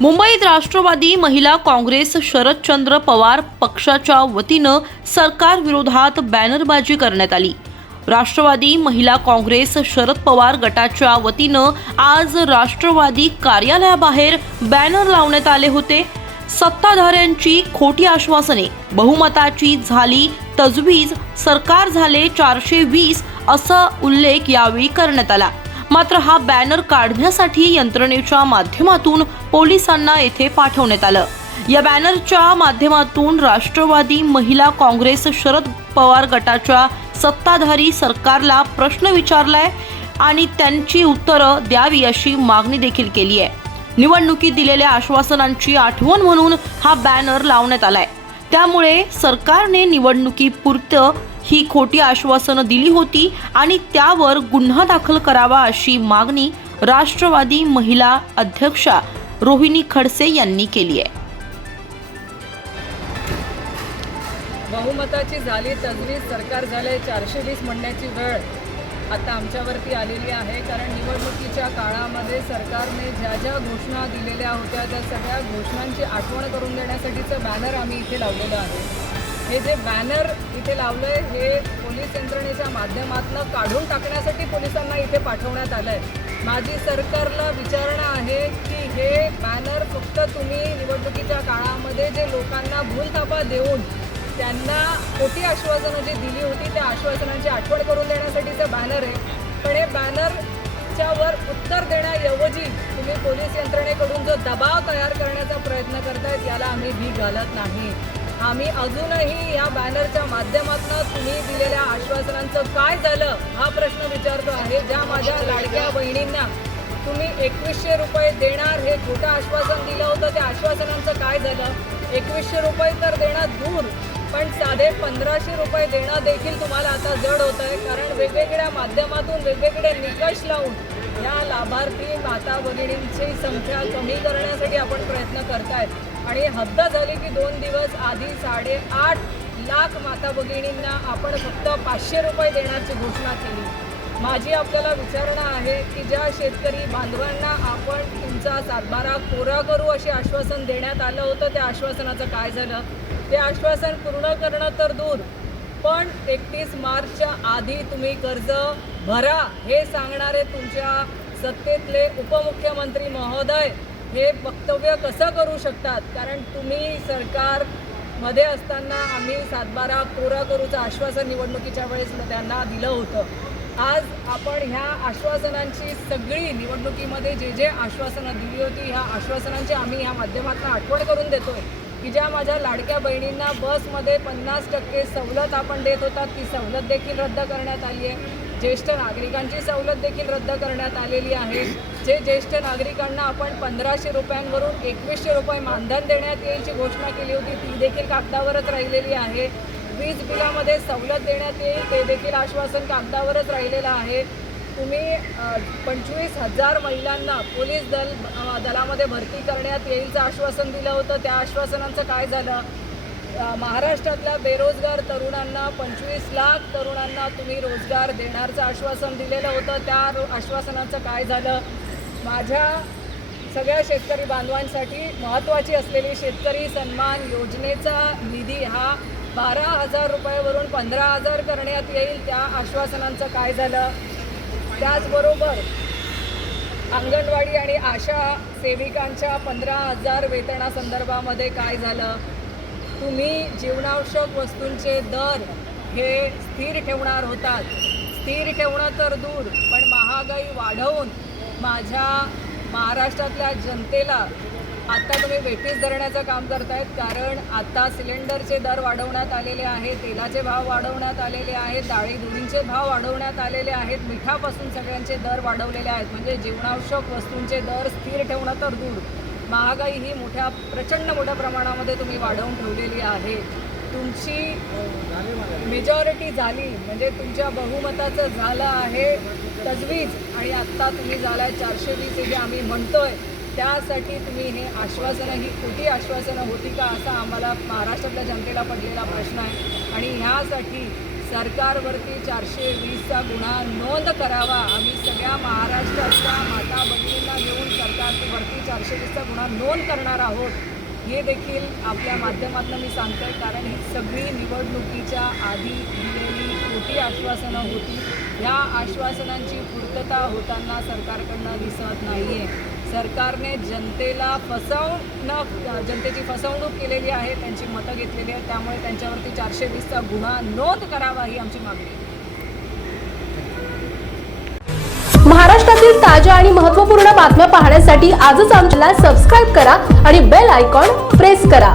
मुंबईत राष्ट्रवादी महिला काँग्रेस शरदचंद्र पवार पक्षाच्या वतीनं सरकार विरोधात बॅनरबाजी करण्यात आली. राष्ट्रवादी महिला काँग्रेस शरद पवार गटाच्या वतीनं आज राष्ट्रवादी कार्यालयाबाहेर बॅनर लावण्यात आले होते. सत्ताधाऱ्यांची खोटी आश्वासने बहुमताची झाली तजवीज सरकार झाले चारशे वीस असा उल्लेख यावेळी करण्यात आला. मात्र हा बॅनर काढण्यासाठी यंत्रणेच्या माध्यमातून पोलिसांना येथे पाठवण्यात आलं. या बॅनरच्या माध्यमातून राष्ट्रवादी महिला काँग्रेस शरद पवार गटाच्या सत्ताधारी सरकारला प्रश्न विचारलाय आणि त्यांची उत्तरं द्यावी अशी मागणी देखील केली आहे. निवडणुकीत दिलेल्या आश्वासनांची आठवण म्हणून हा बॅनर लावण्यात आलाय. त्यामुळे सरकारने निवडणुकीपुरतं ही खोटी आश्वासनं दिली होती आणि त्यावर गुन्हा दाखल करावा अशी मागणी राष्ट्रवादी महिला अध्यक्षा रोहिणी खडसे यांनी केली आहे. बहुमताची झाली तजवीज सरकार झाले चारशे वीस म्हणण्याची वेळ आता आमच्यावरती आलेली आहे. कारण निवडणुकीच्या काळामध्ये सरकारने ज्या ज्या घोषणा दिलेल्या होत्या त्या सगळ्या घोषणांची आठवण करून देण्यासाठीचं बॅनर आम्ही इथे लावलेलं आहे. हे जे बॅनर इथे लावलं आहे हे पोलीस यंत्रणेच्या माध्यमातून काढून टाकण्यासाठी पोलिसांना इथे पाठवण्यात आलं आहे माझी सरकारला विचारणा आहे की हे बॅनर फक्त तुम्ही निवडणुकीच्या काळामध्ये जे लोकांना भूलथापा देऊन त्यांना खोटी आश्वासनं जी दिली होती त्या आश्वासनांची आठवण करून देण्यासाठीचं बॅनर आहे पण हे बॅनरच्या वर उत्तर देण्याऐवजी तुम्ही पोलीस यंत्रणेकडून जो दबाव तयार करण्याचा प्रयत्न करतायत याला आम्ही भी घालत नाही. आम्ही अजूनही या बॅनरच्या माध्यमातून तुम्ही दिलेल्या आश्वासनांचं काय झालं हा प्रश्न विचारतो आहे. ज्या माझ्या लाडक्या बहिणींना तुम्ही एकवीसशे रुपये देणार हे खोटं आश्वासन दिलं होतं त्या आश्वासनांचं काय झालं? एकवीसशे रुपये तर देणं दूर पण साधे पंधराशे रुपये देणं देखील तुम्हाला आता जड होत आहे कारण वेगवेगळ्या माध्यमातून वेगवेगळे निकष लावून या लाभार्थी माता भगिनींची संख्या कमी करण्यासाठी आपण प्रयत्न करतायत. आणि हद्द झाली की दोन दिवस आधी साडेआठ लाख माता भगिनींना आपण फक्त पाचशे रुपये देण्याची घोषणा केली. माझी आपल्याला विचारणा आहे की ज्या शेतकरी बांधवांना आपण तुमचा सातबारा कोरा करू असे आश्वासन देण्यात आलं होतं त्या आश्वासनाचं काय झालं? ते आश्वासन पूर्ण करणं तर दूर पण एकतीस मार्चच्या आधी तुम्ही कर्ज भरा हे सांगणारे तुमच्या सत्तेतले उपमुख्यमंत्री महोदय हे वक्तव्य कसं करू शकतात? कारण तुम्ही सरकारमध्ये असताना आम्ही सातबारा कोरा करूचं आश्वासन निवडणुकीच्या वेळेस त्यांना दिलं होतं. आज आपण ह्या आश्वासनांची सगळी निवडणुकीमध्ये जे जे आश्वासनं दिली होती ह्या आश्वासनांची आम्ही ह्या माध्यमातून आठवण करून देतोय की ज्या माझ्या लाडक्या बहिणींना बसमध्ये पन्नास टक्के सवलत आपण देत होतात ती सवलत देखील रद्द करण्यात आली आहे. ज्येष्ठ नागरिकांची सवलत देखील रद्द करण्यात आलेली आहे. जे ज्येष्ठ नागरिकांना आपण पंधराशे रुपयांवरून एकवीसशे रुपये मानधन देण्यात येईलची घोषणा केली होती ती देखील कागदावरच राहिलेली आहे. वीज बिलामध्ये सवलत देण्यात येईल ते देखील आश्वासन कागदावरच राहिलेलं आहे. तुम्ही पंचवीस हजार महिलांना पोलीस दल दलामध्ये भरती करण्यात येईलचं आश्वासन दिलं होतं. त्या आश्वासनांचं काय झालं? महाराष्ट्रातल्या बेरोजगार तरुणांना पंचवीस लाख तरुणांना तुम्ही रोजगार देणारचं आश्वासन दिलेलं होतं. त्या रो- आश्वासनाचं काय झालं? माझ्या सगळ्या शेतकरी बांधवांसाठी महत्त्वाची असलेली शेतकरी सन्मान योजनेचा निधी हा बारा हजार रुपयावरून पंधरा हजार करण्यात येईल. त्या आश्वासनांचं काय झालं? त्याचबरोबर अंगणवाडी आणि आशा सेविकांच्या पंधरा हजार वेतनासंदर्भामध्ये काय झालं? तुम्ही जीवनावश्यक वस्तूंचे दर हे स्थिर ठेवणार होतात. स्थिर ठेवणं तर दूर पण महागाई वाढवून माझ्या महाराष्ट्रातल्या जनतेला आता तुम्ही वेठीस धरण्याचं काम करतायत. कारण आता सिलेंडरचे दर वाढवण्यात आलेले आहेत तेलाचे भाव वाढवण्यात आलेले आहेत डाळी दुधींचे भाव वाढवण्यात आलेले आहेत मिठापासून सगळ्यांचे दर वाढवलेले आहेत. म्हणजे जीवनावश्यक वस्तूंचे दर स्थिर ठेवणं तर दूर. महागाई ही मोठ्या प्रचंड मोठ्या प्रमाणामध्ये तुम्ही वाढवून ठेवलेली आहे. तुमची मेजॉरिटी झाली म्हणजे तुमच्या बहुमताचं झालं आहे तजवीज. आणि आत्ता तुम्ही झालाय चारशे वीस हे जे आम्ही म्हणतोय त्यासाठी तुम्ही हे आश्वासनं ही खोटी आश्वासनं होती का असा आम्हाला महाराष्ट्रातल्या जनतेला पडलेला प्रश्न आहे. आणि ह्यासाठी सरकारवरती चारशे वीसचा गुन्हा नोंद करावा आम्ही सगळ्या महा माता चारशे गुन्हा नोंद करणार आहोत हे देखील आपल्या माध्यमातून मी सांगते कारण ही सगळी निवडणुकीच्या आधी दिलेली खोटी आश्वासनं होती. ह्या आश्वासनांची पूर्तता होताना सरकारकडनं दिसत नाही आहे सरकारने जनतेला फसवणं जनतेची फसवणूक केलेली आहे त्यांची मतं घेतलेली आहेत त्यामुळे त्यांच्यावरती चारशे वीसचा गुन्हा नोंद करावा ही आमची मागणी आहे. महाराष्ट्रातील ताज्या आणि महत्त्वपूर्ण बातम्या पाहण्यासाठी आजच आमच्याला सबस्क्राईब करा आणि बेल आयकॉन प्रेस करा.